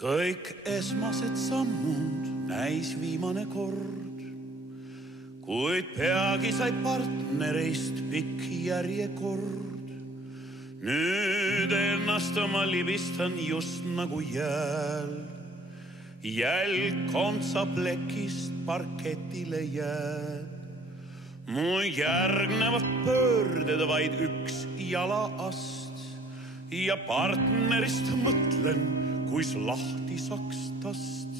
Kõik esmased sammud näis viimane kord, kuid peagi sai partnereist pikk järjekord. Nüüd ennast ma libistan just nagu jääl. Jälg kontsab plekist parketile jääb. Mu järgnevad pöörded vaid üks jalaast ja partnerist mõtlen, kuis lahti sakstast,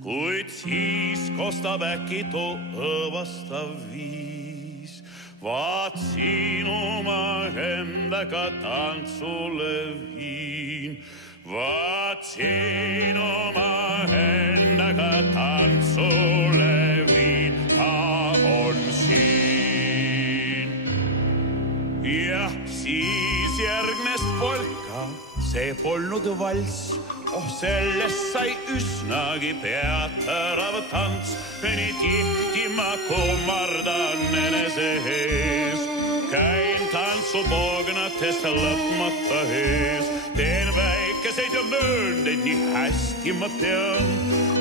kuid siis kostab äkki too õõvastav viis. Vaat sinu ma endaga tantsule viin, vaat sinu ma endaga tantsule viin, ta on siin. Jah, siis järgnes polka, see polnud valss. Sellest sai üsnagi peatarav tants, nii tihti ma kummardan enese ees. Käin tantsupognatest lõpmata ees, teen väikeseid mööndeid, nii hästi ma tean,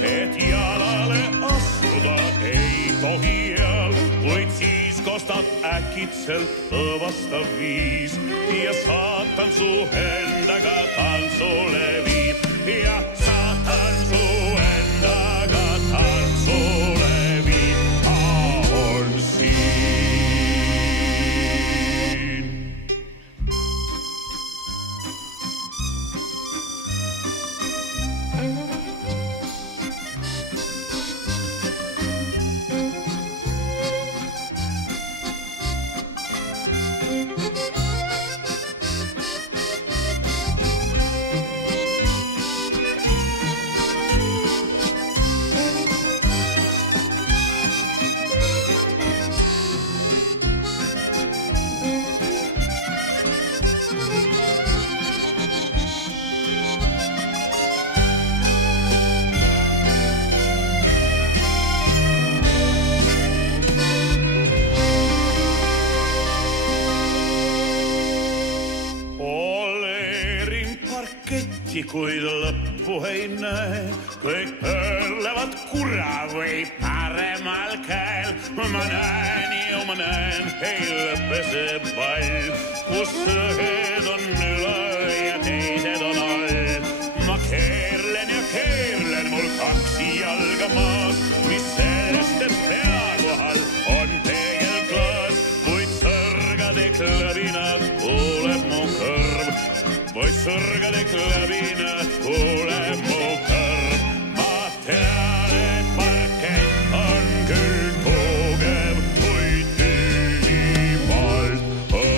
et jalale astuda ei tohi jääl, kuid siis kostab äkitselt õõvastav viis ja saatan su endaga tantsule viib. Ja saatan su endaga tantsule viib, ta on siin. uuesti, kuid lõppu ei näe. Kõik pöörlevad kura või paremal käel. Ma näen, ei lõppe see pall, kus ühed on üle ja teised on all. Ma keerlen ja keerlen, mul 2 jalga maas, mis sellest, et pea kohal on peegelklaas, kuid sõrgade klõbinad kuuleb mu kõrv. Vaid sõrgade klõbinad kuuleb mu kõrv. Ma tean, et parkett on küll tugev, kuid ülimalt õrn.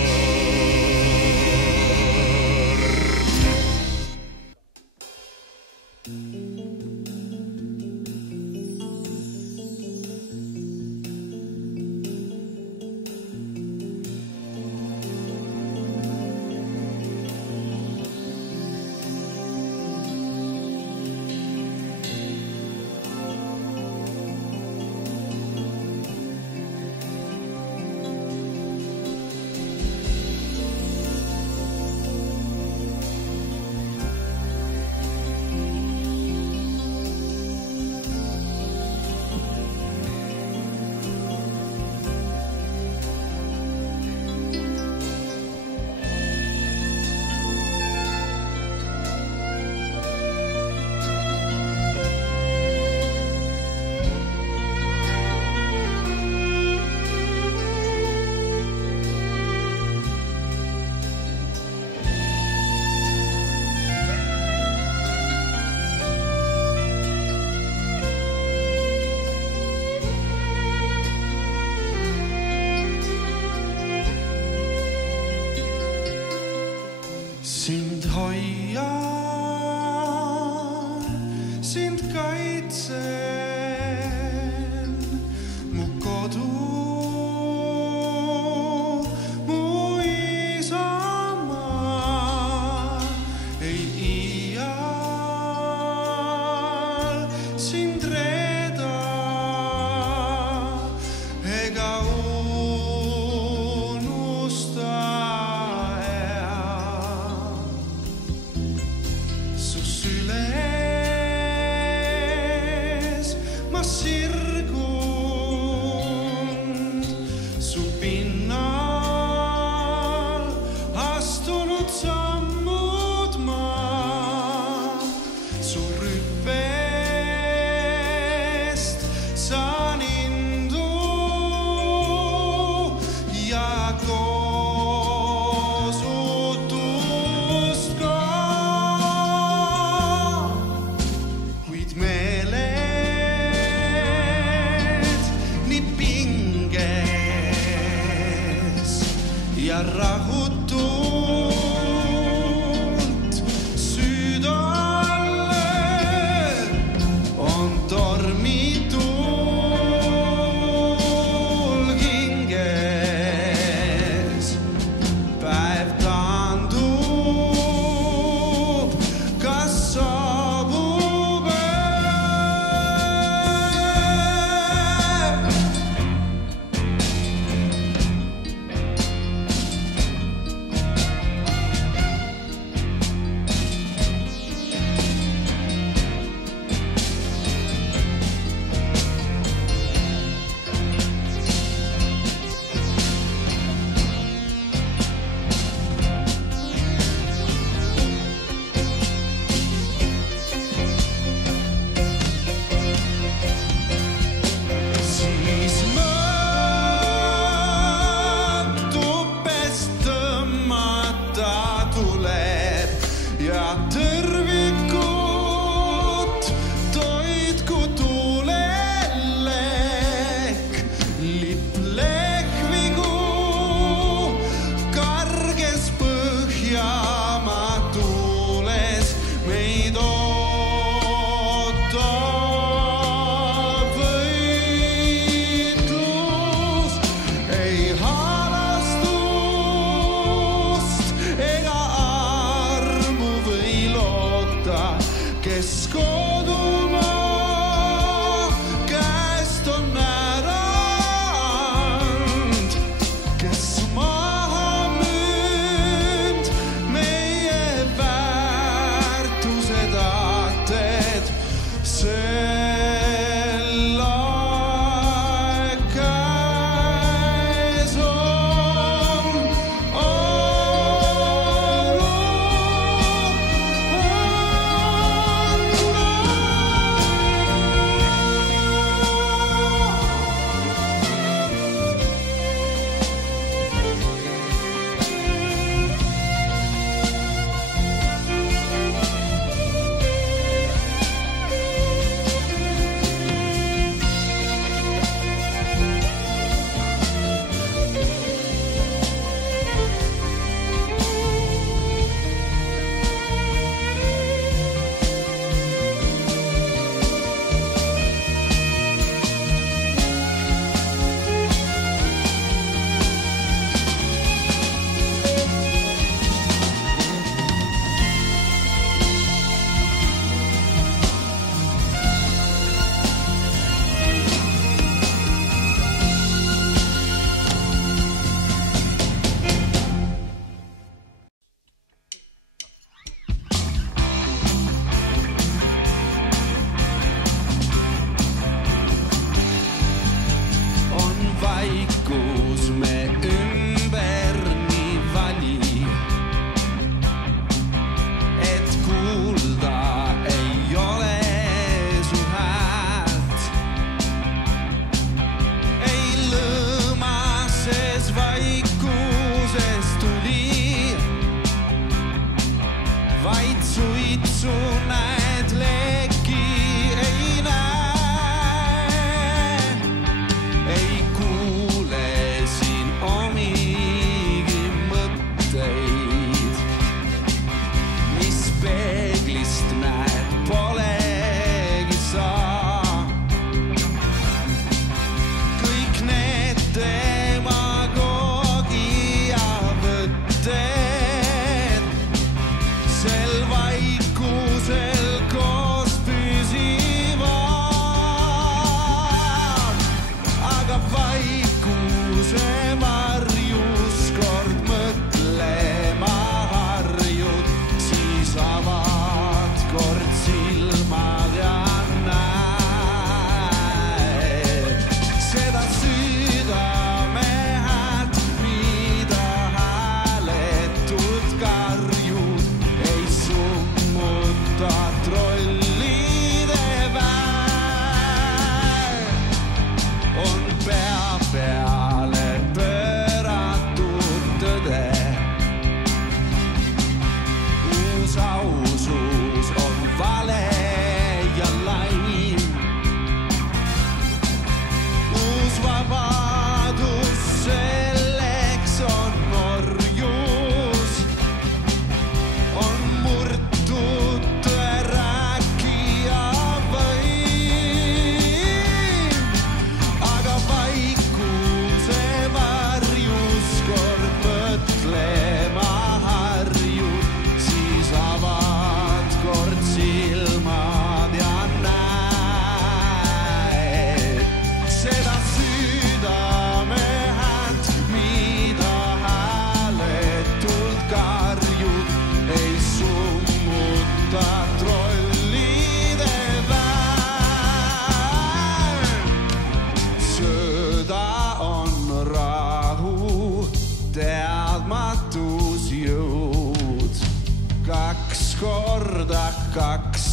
Sind hoian, sind kaitsen, mu kodu, mu isamaa, ei iial sind reeda ega unusta. Ma sirgun su pinnal, astunud sammud ma su rüppest saan indu ja koos utust ka, kuid meele ja rahutult südale on tormituul hinges. Päev taandub, kas saabub öö.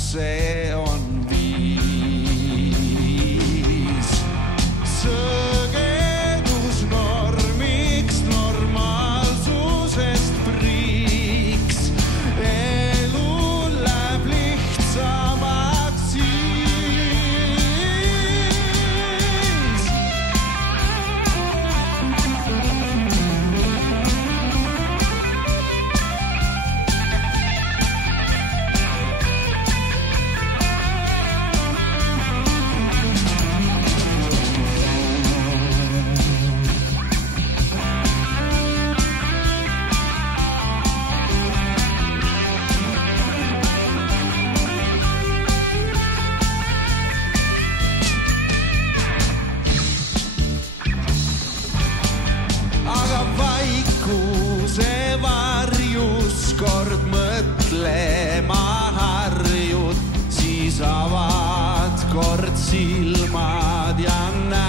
see on viis. Sõgedus normiks, normaalsusest priiks. Elu läheb lihtsamaks siis. Aga vaikuse varjus kord mõtlema harjud, siis avad kord silmad ja näed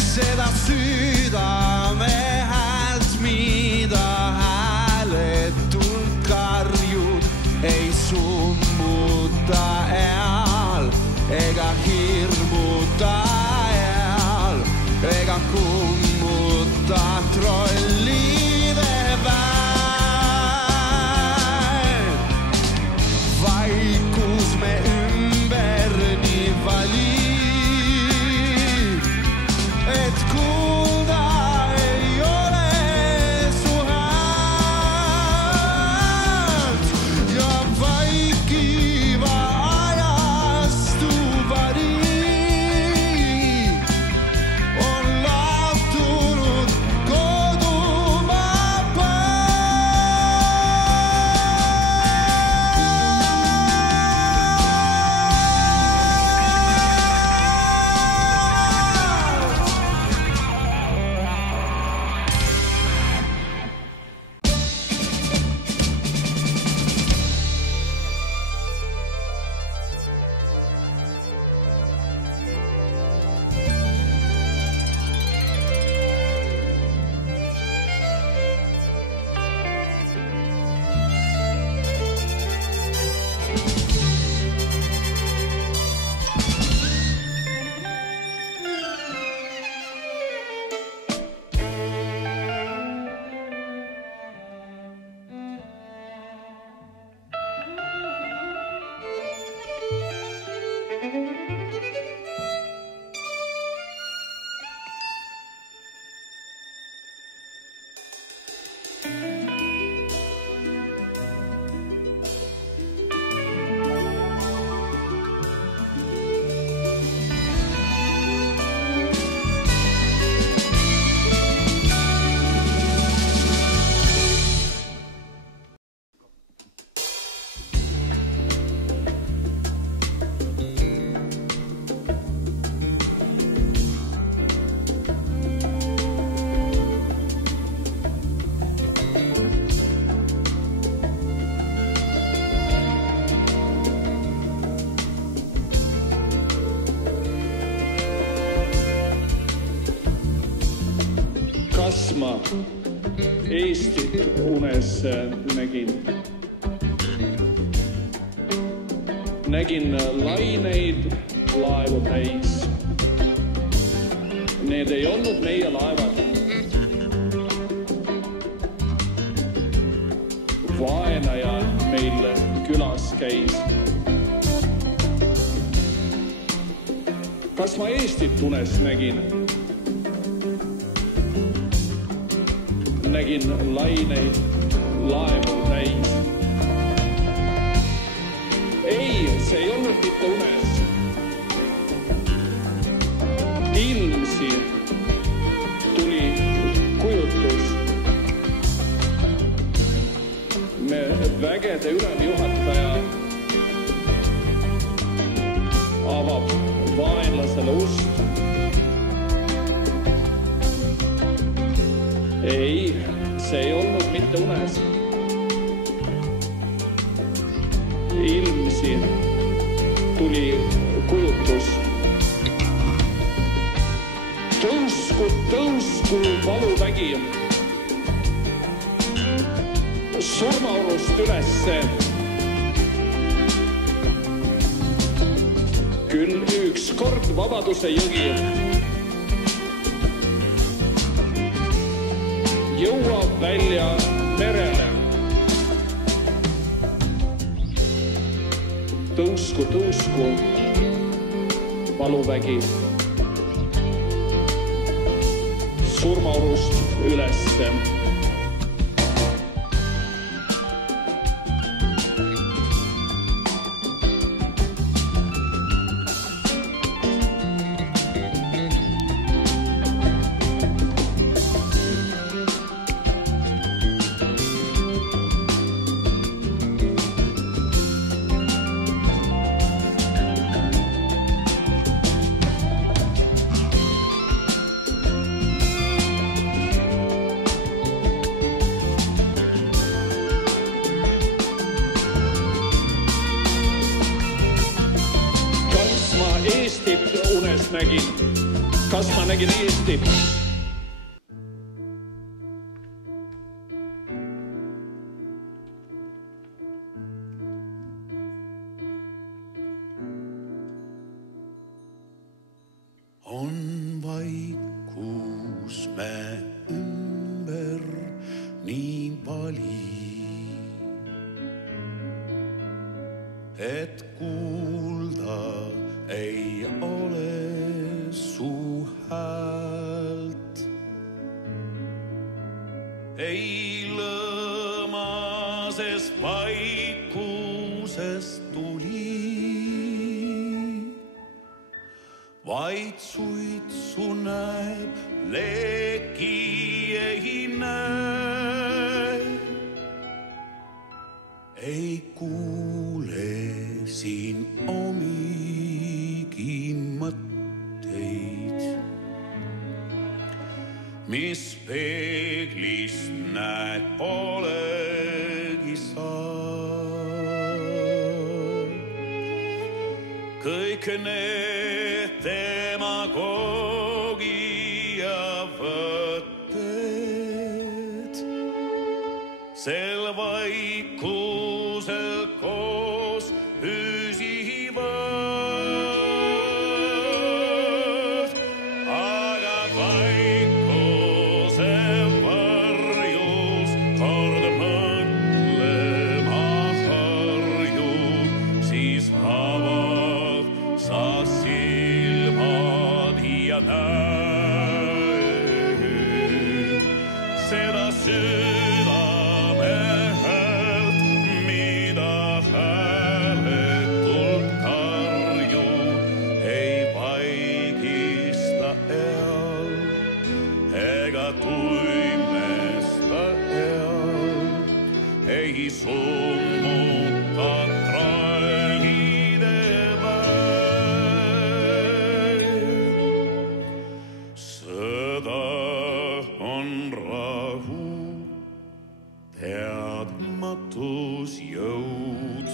seda südame häält, mida hääletult karjud, ei summuta eal ega hirmuta eal ega kummuta trollide väed. Vaikus me ümber nii valib, et kuulda ei ole su häält ja vaikiva ajastu varik on laotunud kodumaa Kas ma Eestit unes nägin? Nägin laineid laevu täis. Need ei olnud meie laevad. Vaenaja meil külas käis. Kas ma Eestit unes nägin? Nägin laineid laevu täis. Ei, see ei olnud mitte unes. Ilmsi tuli kujutus. Me vägede ülemjuhataja avab vaenlasele ust. Ei, see ei olnud mitte unes. Ilmsi tuli kujutus. Tõusku valuvägi surmaurust ülesse küll ükskord Vabaduse jõgi jõuab välja merele. Tõusku, tõusku, valuvägi surmaorust ülesse. Eestit unes nägin, kas ma nägin Eestit? On vaikus me ümber nii vali, et kuulda ei ole su häält. Ei lõõmases vaikuses tuli, vaid suitsu näeb, leki ei näe. Ei kuule siin omigi mõtteid, mis peeglist näed, polegi sa. Kõik need demagoogia võtted sel vaikusel koos püsivad, aga vaikuse varjus kord mõtlema harjub, siis avad sa silmad ja näed seda südame häält, mida hääletult karjub, ei vaigista eal ega tuimesta eal, ei summuta trallide väel. Sõda on rahu, teadmatus jõud.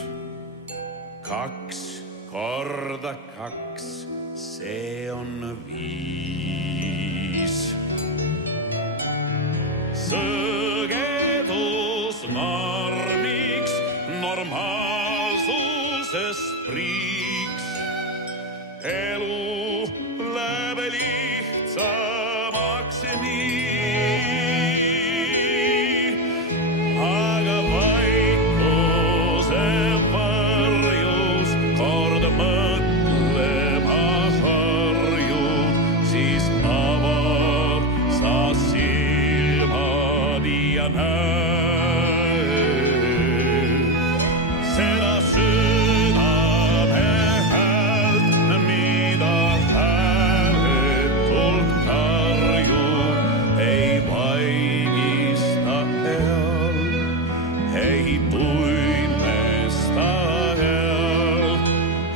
2 korda 2, see on 5. Sõgedus normiks, normaalsusest priiks. Elu läheb lihtsamaks nii, aga vaikuse varjus kord mõtlema harjub, siis avad sa silmad ja näed seda südame häält, mida hääletult karjub, ei vaigista eal, ei tuimesta eal,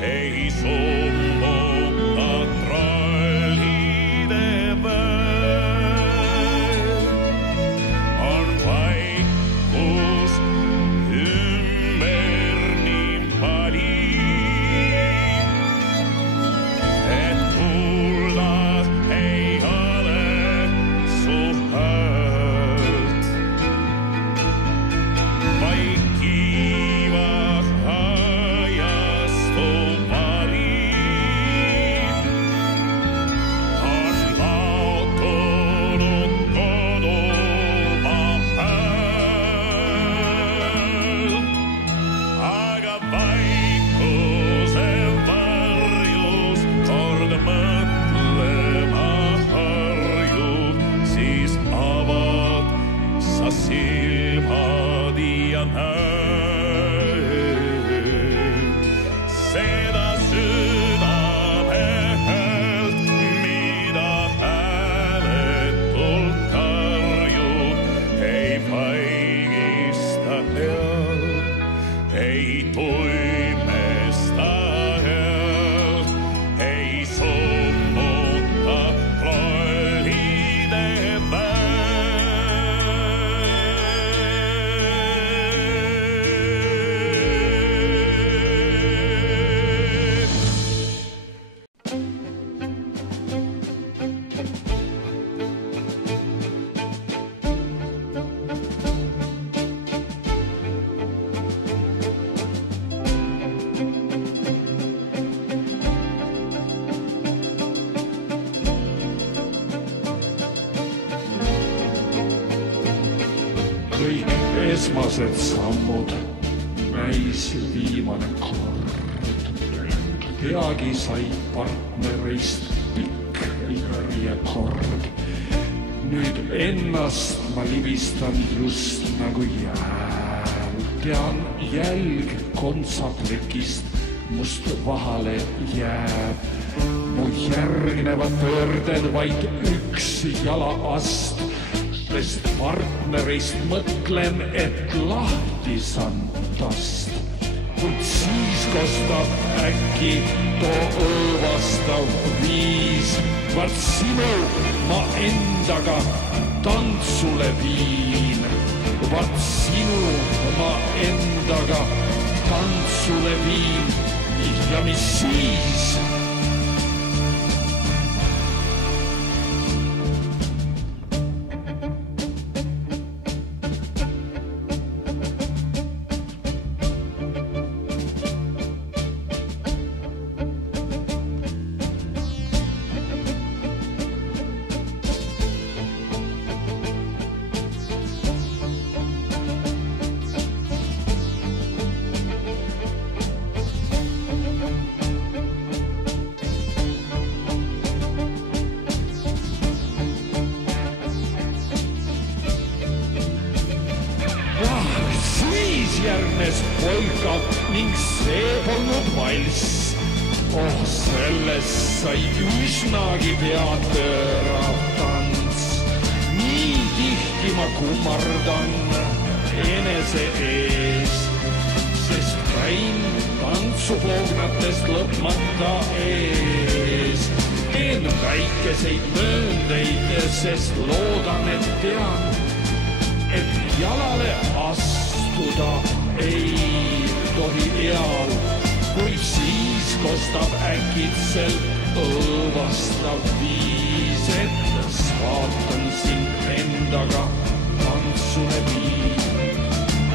ei summuta trallide väel. On vaid Kõik esmased sammud näis viimane kord. Peagi sai partnerist pikk järjekord. Nüüd ennast ma libistan just nagu jääl. Tean jälg kontsaplekist must vahale jääb. Mu järgnevad pöörded vaid üks jalaast. Sest partnerist mõtlen, et lahti saan tast. Kuid siis kostab äkki too õõvastav viis. Vaat sinu ma endaga tantsule viin. Vaat sinu ma endaga tantsule viin. Ja mis siis? Järgnes polka ning see polnud valss. Oh, sellest sai üsnagi pead pöörav tants. Nii tihti ma kummardan enese ees, sest käin tantsupoognatest lõpmata ees. Teen väikeseid mööndeid, sest loodan, et tean, et jalale astuda ei tohi eal, kuid siis kostab äkitselt õõvastav viis, et saatan sind endaga tantsule viin,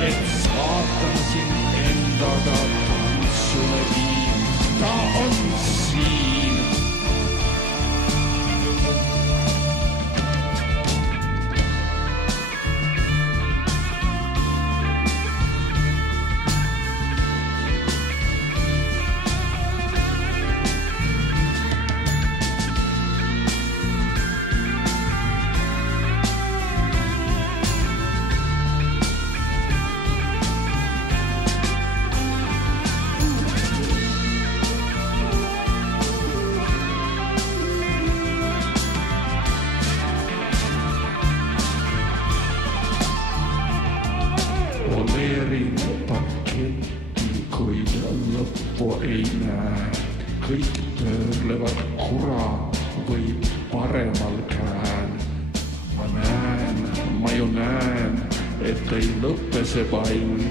et saatan sind endaga tantsule viin. Ta on siin. Poleerin paketti, kuid lõppu ei näe. Kõik pöörlevad kura või paremal käel. Ma ju näen, et ei lõppe see pall,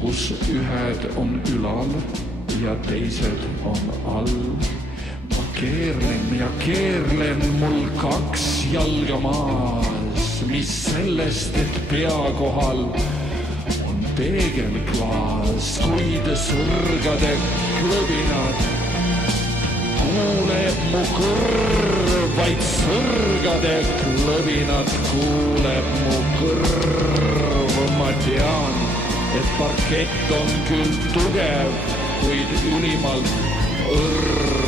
kus ühed on ülal ja teised on all. Ma keerlen ja keerlen, mul kaks jalga maas, mis sellest, et pea kohal peegelklaas, kuid sõrgade klõbinad kuuleb mu kõrv, vaid sõrgade klõbinad kuuleb mu kõrv. Ma tean, et parkett on küll tugev, kuid ülimalt õrv.